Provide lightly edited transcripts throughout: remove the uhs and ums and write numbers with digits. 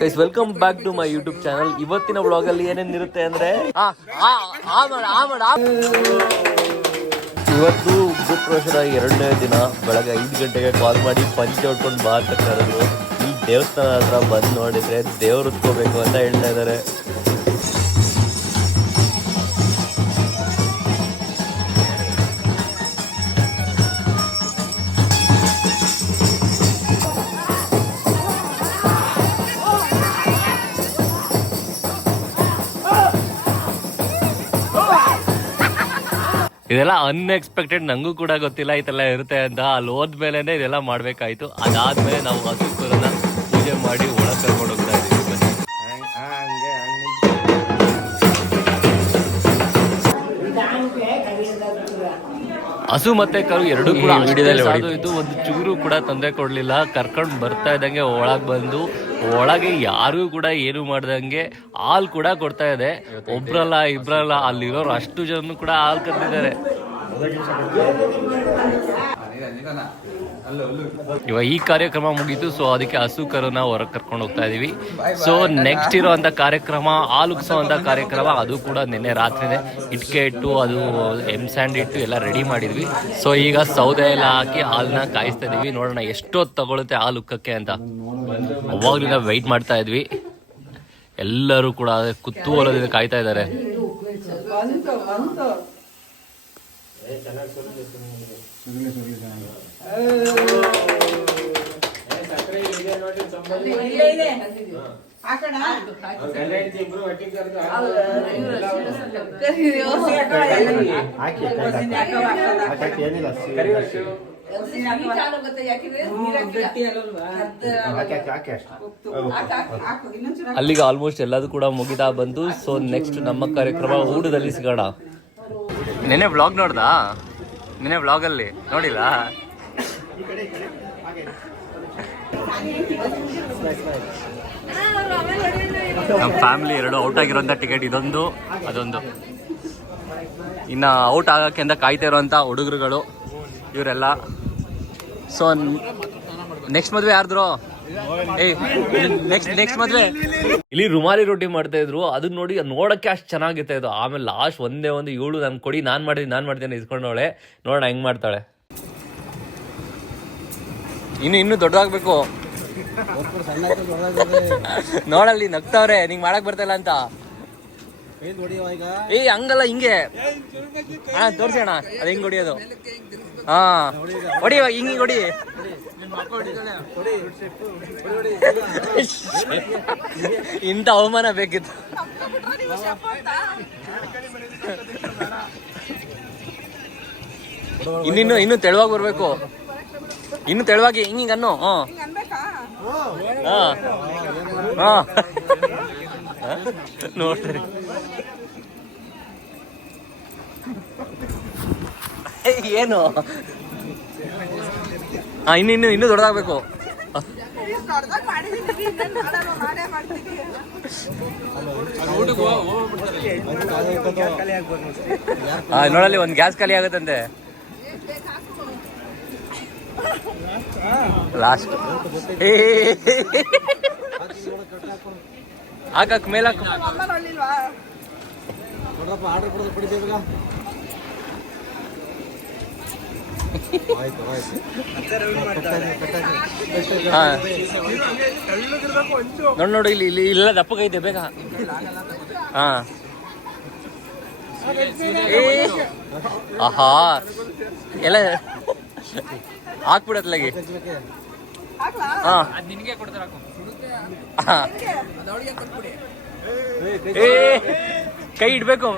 Guys welcome back to my YouTube channel. ಇವತ್ತಿನ blog ಅಲ್ಲಿ ಏನೇನಿರುತ್ತೆ ಅಂದ್ರೆ ಇವತ್ತು ಗೃಹಪ್ರವೇಶದ 2ನೇ ದಿನ. ಬೆಳಗ್ಗೆ 5 ಗಂಟೆಗೆ ಕಾಲ್ ಮಾಡಿ ಪಂಚೆ ಹೊಡ್ಕೊಂಡು ಬಾ ಅಂತ ಕರೆದ್ರು. ಈ ದೇವಸ್ಥಾನ ಹತ್ರ ಬಂದು ನೋಡಿದ್ರೆ ದೇವ್ರು ಉತ್ಕೋಬೇಕು ಅಂತ ಹೇಳ್ತಾ ಇದ್ದಾರೆ. ಇದೆಲ್ಲ ಅನ್ಎಕ್ಸ್ಪೆಕ್ಟೆಡ್, ನಂಗೂ ಕೂಡ ಗೊತ್ತಿಲ್ಲ ಈ ಥರ ಇರುತ್ತೆ ಅಂತ. ಅಲ್ಲಿ ಹೋದ್ಮೇಲೆ ಇದೆಲ್ಲ ಮಾಡಬೇಕಾಯ್ತು. ಅದಾದ್ಮೇಲೆ ನಾವು ಹಸುಕರನ್ನ ಪೂಜೆ ಮಾಡಿ ಒಳಗೆ ಕರ್ಕೊಂಡು ಹೋಗ್ತಾ ಇದ್ದೀವಿ. ಹಸು ಮತ್ತೆ ಕರು ಎರಡು ಕೂಡ ಇದು ಒಂದು ಚೂರು ಕೂಡ ತೊಂದರೆ ಕೊಡ್ಲಿಲ್ಲ. ಕರ್ಕೊಂಡು ಬರ್ತಾ ಇದ್ದಂಗೆ ಒಳಗೆ ಬಂದು ಒಳಗೆ ಯಾರಿಗೂ ಕೂಡ ಏನು ಮಾಡ್ದಂಗೆ ಹಾಲು ಕೂಡ ಕೊಡ್ತಾ ಇದೆ. ಒಬ್ರಲ್ಲ ಇಬ್ರಲ್ಲ, ಅಲ್ಲಿರೋರು ಅಷ್ಟು ಜನ ಕೂಡ ಹಾಲು ಕರೆದಿದ್ದಾರೆ. ಇವಾಗ ಈ ಕಾರ್ಯಕ್ರಮ ಮುಗೀತು. ಸೊ ಅದಕ್ಕೆ ಹಸು ಕರುನ ಹೊರಗೆ ಕರ್ಕೊಂಡು ಹೋಗ್ತಾ ಇದೀವಿ. ಸೊ ನೆಕ್ಸ್ಟ್ ಇರುವಂತ ಕಾರ್ಯಕ್ರಮ ಹಾಲು ಉಗ್ಸೋಂತ ಕಾರ್ಯಕ್ರಮ, ಅದು ಕೂಡ ನಿನ್ನೆ ರಾತ್ರಿನೇ ಇಟ್ಕೆ ಇಟ್ಟು ಅದು ಸ್ಯಾಂಡ್ ಇಟ್ಟು ಎಲ್ಲ ರೆಡಿ ಮಾಡಿದ್ವಿ. ಸೊ ಈಗ ಸೌದೆ ಎಲ್ಲ ಹಾಕಿ ಹಾಲನ್ನ ಕಾಯಿಸ್ತಾ ಇದೀವಿ. ನೋಡೋಣ ಎಷ್ಟೊತ್ತು ತಗೊಳುತ್ತೆ ಹಾಲು ಉಕ್ಕಕ್ಕೆ ಅಂತ. ಅವಾಗ್ಲಿಂದ ವೆಯ್ಟ್ ಮಾಡ್ತಾ ಇದ್ವಿ. ಎಲ್ಲರೂ ಕೂಡ ಕುತೂಹಲದಿಂದ ಕಾಯ್ತಾ ಇದ್ದಾರೆ. ಅಲ್ಲಿಗೆ ಆಲ್ಮೋಸ್ಟ್ ಎಲ್ಲದೂ ಕೂಡ ಮುಗಿತಾ ಬಂತು. ಸೊ ನೆಕ್ಸ್ಟ್ ನಮ್ಮ ಕಾರ್ಯಕ್ರಮ ಊಟದಲ್ಲಿ ಸಿಗೋಣ. ನೆನ್ನೆ ವ್ಲಾಗ್ ನೋಡ್ದಾ? ನೆನ್ನೆ ವ್ಲಾಗಲ್ಲಿ ನೋಡಿಲ್ಲ? ನಮ್ಮ ಫ್ಯಾಮಿಲಿ ಎರಡು ಔಟ್ ಆಗಿರೋಂಥ ಟಿಕೆಟ್ ಇದೊಂದು ಅದೊಂದು. ಇನ್ನು ಔಟ್ ಆಗೋಕ್ಕೆ ಅಂತ ಕಾಯ್ತಾ ಇರೋಂಥ ಹುಡುಗರುಗಳು ಇವರೆಲ್ಲ. ಸೊ ನೆಕ್ಸ್ಟ್ ಮದುವೆ ಯಾರ್ದ್ರು? ನೆಕ್ಸ್ಟ್ ಮದುವೆ ಇಲ್ಲಿ ರುಮಾಲಿ ರೊಟ್ಟಿ ಮಾಡ್ತಾ ಇದ್ರು. ಅದನ್ನ ನೋಡಿ ನೋಡಕ್ಕೆ ಅಷ್ಟು ಚೆನ್ನಾಗಿರ್ತಾ ಇತ್ತು. ಆಮೇಲೆ ಲಾಸ್ಟ್ ಒಂದೇ ಒಂದು ಇವಳು ನನ್ ಕೊಡಿ, ನಾನ್ ಮಾಡ್ತೀನಿ ಇಸ್ಕೊಂಡವಳೆ. ನೋಡೋಣ ಹೆಂಗ್ ಮಾಡ್ತಾಳೆ. ಇನ್ನು ದೊಡ್ಡದಾಗ್ಬೇಕು. ನೋಡಲ್ಲಿ ನಗ್ತಾವ್ರೆ, ನಿಂಗ್ ಮಾಡಕ್ ಬರ್ತಾ ಇಲ್ಲ ಅಂತ. ಹಂಗಲ್ಲ, ಹಿಂಗೆ ತೋರ್ಸೋಣ ಅದ್ ಹೆಂಗ್ ಹೊಡಿಯೋದು. ಹಾ ಹೊಡಿ, ಹಿಂಗೆ ಹೊಡಿ. ಇಂಥ ಅವಮಾನ ಬೇಕಿತ್ತು. ಇನ್ನು ತೆಳುವಾಗಿ ಬರ್ಬೇಕು. ಇನ್ನು ತೆಳುವಾಗಿ ಹಿಂಗ ಅನ್ನು. ನೋಡ್ರಿ ಏನು. ಇನ್ನು ದೊಡ್ಡದಾಗ್ಬೇಕು. ನೋಡಲ್ಲಿ ಒಂದ್ ಗ್ಯಾಸ್ ಖಾಲಿ ಆಗುತ್ತಂತೆ ಲಾಸ್ಟ್. ಹಾಕಕ್ ಮೇಲೆ ನೋಡು ಇಲ್ಲಿ ಇಲ್ಲ ದಪ್ಪಗೈತೆ ಬೇಗ. ಹಾ ಆಹಾ ಎಲ್ಲ ಹಾಕ್ಬಿಡತ್ಲಾಗಿ. ಕೈ ಇಡ್ಬೇಕು.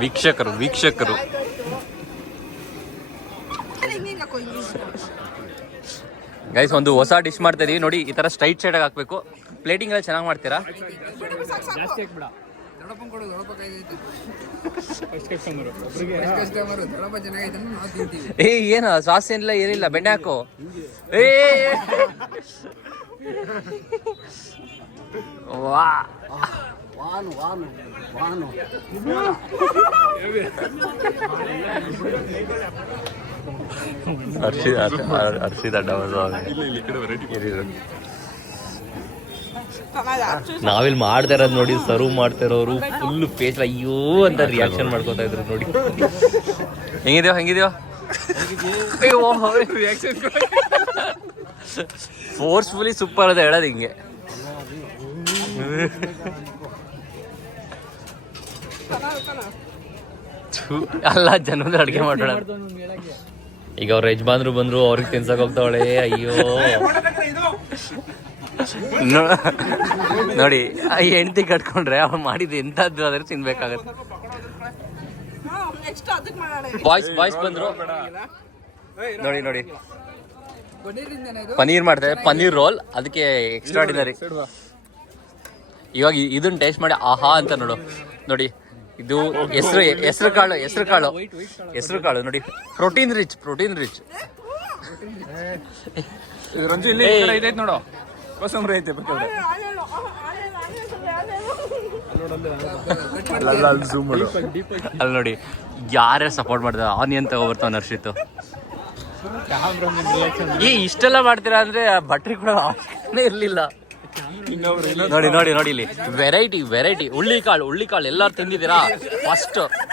ವೀಕ್ಷಕರು ಗೈಸ್ ಒಂದು ಹೊಸ ಡಿಶ್ ಮಾಡ್ತಾ ಇದೀವಿ ನೋಡಿ. ಈ ತರ ಸ್ಟ್ರೈಟ್ ಸೈಡ್ ಆಗಿ ಹಾಕ್ಬೇಕು. ಪ್ಲೇಟಿಂಗ್ ಎಲ್ಲ ಚೆನ್ನಾಗಿ ಮಾಡ್ತೀರಾ? ಏನು ಸಾಸ್ ಏನಿಲ್ಲ, ಬೆಣ್ಣೆ ಹಾಕು. ವಾ ಹರ್ಷಿದ ನಾವಿಲ್ಲಿ ಮಾಡ್ತಾ ಇರೋದು ನೋಡಿ, ಸರ್ವ್ ಮಾಡ್ತಾ ಇರೋರು ಫುಲ್ ಫೇಸ್ ಅಯ್ಯೋ ಅಂತ ರಿಯಾಕ್ಷನ್ ಮಾಡ್ಕೋತಾ ಇದ್ರು ನೋಡಿ. ಹೆಂಗಿದ್ಯೋ ಫೋರ್ಸ್ಫುಲಿ ಸೂಪರ್ ಅದ ಹೇಳೋದು ಹಿಂಗೆ. ಅಲ್ಲ ಜನದ ಅಡ್ಗೆ ಮಾಡೋಣ. ಈಗ ಅವ್ರ ಯಜಮಾನ್ರು ಬಂದ್ರು, ಅವ್ರಿಗೆ ತಿನ್ಸಕ್ ಹೋಗ್ತಾವಳೆ. ಅಯ್ಯೋ ನೋಡಿ, ಹೆಂಡತಿ ಕಟ್ಕೊಂಡ್ರೆ ಅವ್ರು ಮಾಡಿದ್ ಎಂತದ್ದು ಆದ್ರೆ ತಿನ್ಬೇಕಾಗತ್ತೆ. ಬಾಯ್ಸ್ ಬಂದ್ರು ನೋಡಿ, ಪನೀರ್ ಮಾಡ್ತಾರೆ, ಪನೀರ್ ರೋಲ್. ಅದಕ್ಕೆ ಎಕ್ಸ್ಟ್ರಾಡಿನರಿ. ಇವಾಗ ಇದನ್ನ ಟೇಸ್ಟ್ ಮಾಡಿ ಆಹಾ ಅಂತ ನೋಡಿ. ಇದು ಹೆಸರು ಕಾಳು ನೋಡಿ. ಪ್ರೋಟೀನ್ ರಿಚ್ ನೋಡು. ಅಲ್ಲಿ ನೋಡಿ ಯಾರ್ಯಾರು ಸಪೋರ್ಟ್ ಮಾಡ್ತಾರೆ. ಆನಿಯನ್ ತಗೋಬರ್ತಾವ ಹರ್ಷಿತ್ತು. ಇಷ್ಟೆಲ್ಲ ಮಾಡ್ತೀರಾ ಅಂದ್ರೆ ಬಟ್ರಿ ಕೂಡ ಇರ್ಲಿಲ್ಲ. ನೋಡಿ ಇಲ್ಲಿ ವೆರೈಟಿ ಹುಳ್ಳಿಕಾಳು ಎಲ್ಲಾರು ತಿಂದಿದ್ದೀರಾ?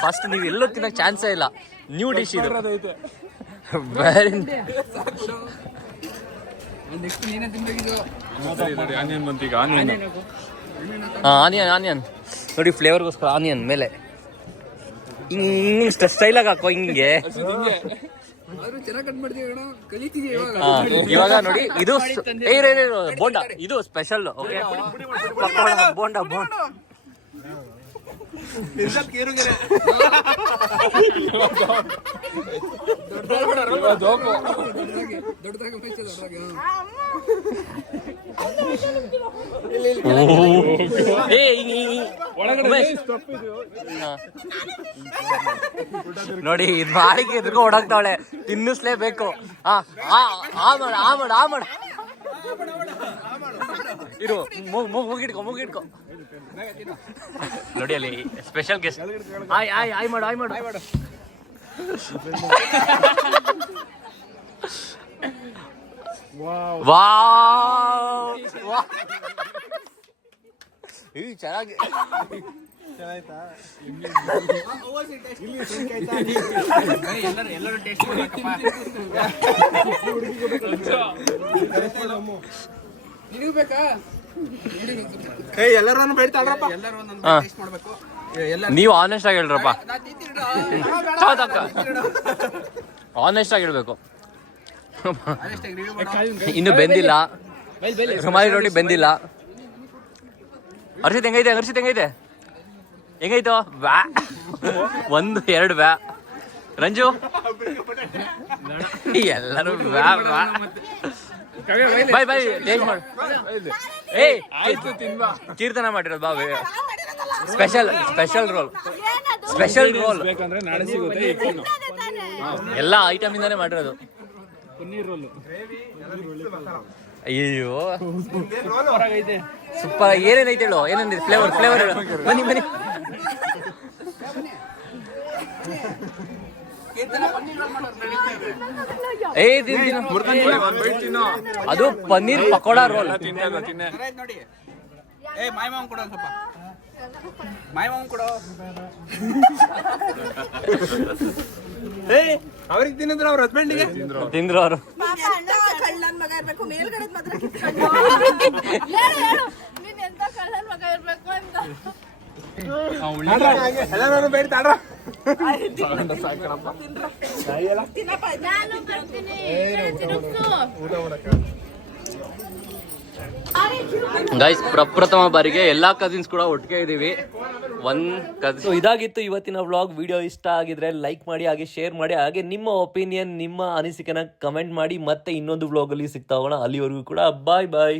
ಫಸ್ಟ್ ನೀವು ಎಲ್ಲೂ ತಿನ್ನಕ್ ಚಾನ್ಸೇ ಇಲ್ಲ. ನ್ಯೂ ಡಿಶ್ ಇದು. ಆನಿಯನ್ ನೋಡಿ, ಫ್ಲೇವರ್ಗೋಸ್ಕರ ಆನಿಯನ್ ಮೇಲೆ ಹಿಂಗ್ ಸ್ಟೈಲಾಗಿ ಹಾಕೋ ಹಿಂಗೆ. ಇವಾಗ ನೋಡಿ, ಇದು ಬೋಂಡ, ಇದು ಸ್ಪೆಷಲ್. ಬೋಂಡ ನೋಡಿ, ಇದು ಬಾಳಿಗೆ ಎದ್ಕೊ ಓಡಾಗ್ತಾವಳೆ. ತಿನ್ನಿಸ್ಲೇಬೇಕು. ಮಾಡ ಇರು, ಮೂಗಿಡ್ಕೊ ನೋಡಿ. ಅಲ್ಲಿ ಸ್ಪೆಷಲ್ ಗೆಸ್ಟ್. ಆಯ್ ಮಾಡು. ಚೆನ್ನಾಗಿ ನೀವು ಆನೆಸ್ಟ್ ಆಗಿ ಹೇಳ್ರಪ್ಪ. ಆನೆಸ್ಟ್ ಆಗಿ ಹೇಳ್ಬೇಕು. ಇನ್ನು ಬೆಂದಿಲ್ಲ, ಸುಮಾರಿ ರೋಟಿ ಬೆಂದಿಲ್ಲ. ಹರ್ಷಿತ್ ಹೆಂಗೈತೋ? ವ್ಯಾ 1-2 ವ್ಯಾ. ರಂಜು ಎಲ್ಲರೂ ಬೈ ಟೇಸ್ಟ್ ಮಾಡು. ಕೀರ್ತನ ಮಾಡಿರೋದು ಬಾ. ಸ್ಪೆಷಲ್ ರೋಲ್ ಎಲ್ಲ ಐಟಮ್ ಇಂದಾನೆ ಮಾಡಿರೋದು. ಅಯ್ಯೋ ಸೂಪರ್. ಏನೇನೈತೆ ಹೇಳು, ಏನೇನಿದೆ ಫ್ಲೇವರ್ ಹೇಳು. ಬನ್ನಿ ಅದು ಪನ್ನೀರ್ ಪಕೋಡಾ ರೋಲ್. ಅವ್ರಿಗೆ ತಿನ್ನಿದ್ರು, ಅವ್ರ ಹಸ್ಬೆಂಡಿಗೆ ತಿಂದ್ರು ಅವರು. ಎಲ್ಲರೂ ಬೇಡ್ತಾಡ್ರ. ಗೈಸ್, ಪ್ರಪ್ರಥಮ ಬಾರಿಗೆ ಎಲ್ಲಾ ಕಸಿನ್ಸ್ ಕೂಡ ಒಟ್ಟಿಗೆ ಇದೀವಿ. ಇದಾಗಿತ್ತು ಇವತ್ತಿನ ವ್ಲಾಗ್. ವಿಡಿಯೋ ಇಷ್ಟ ಆಗಿದ್ರೆ ಲೈಕ್ ಮಾಡಿ, ಹಾಗೆ ಶೇರ್ ಮಾಡಿ, ಹಾಗೆ ನಿಮ್ಮ ಒಪಿನಿಯನ್, ನಿಮ್ಮ ಅನಿಸಿಕೆನ ಕಮೆಂಟ್ ಮಾಡಿ. ಮತ್ತೆ ಇನ್ನೊಂದು ವ್ಲಾಗ್ ಅಲ್ಲಿ ಸಿಗ್ತಾ ಹೋಗೋಣ. ಅಲ್ಲಿವರೆಗೂ ಕೂಡ ಬಾಯ್.